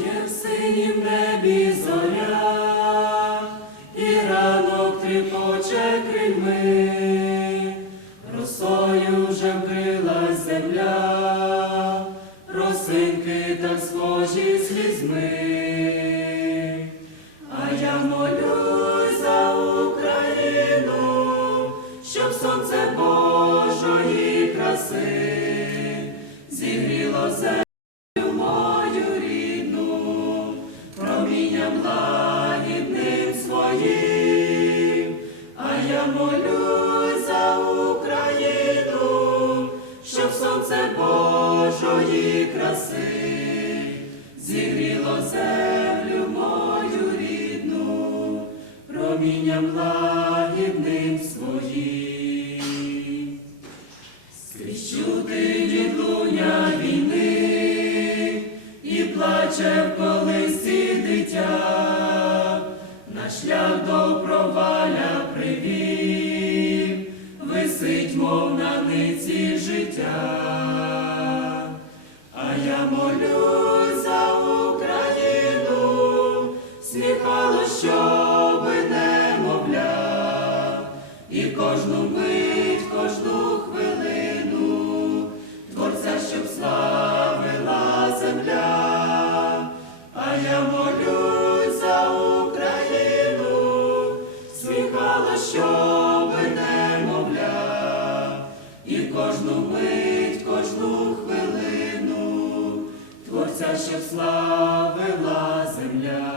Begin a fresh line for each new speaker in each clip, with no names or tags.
Є в синім небі зоря, і ранок тріпоче крильми, росою вже вкрилась земля, росинки так схожі слізьми. А я лагідним своїм, а я молюсь за Україну, щоб сонце Божої краси зігріло землю мою рідну, промінням лагідним своїм. Скрізь чути відлуння війни і плаче шлях до привів, висить, мов на ниці життя. А я молюсь за Україну, сміхало, щоби щоби немовля, і кожну мить, кожну хвилину, творця, щоб славила земля.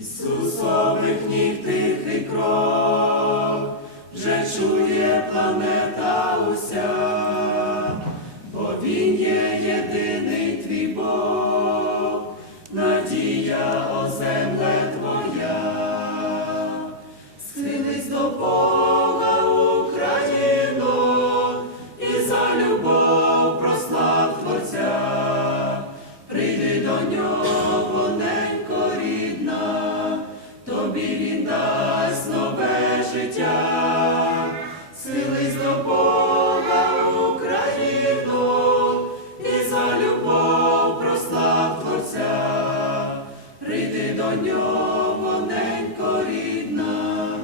Ісусових ніг тихий крок, вже чує планета уся, нього ненько рідна,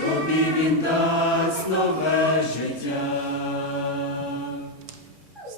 тобі Він дасть нове життя.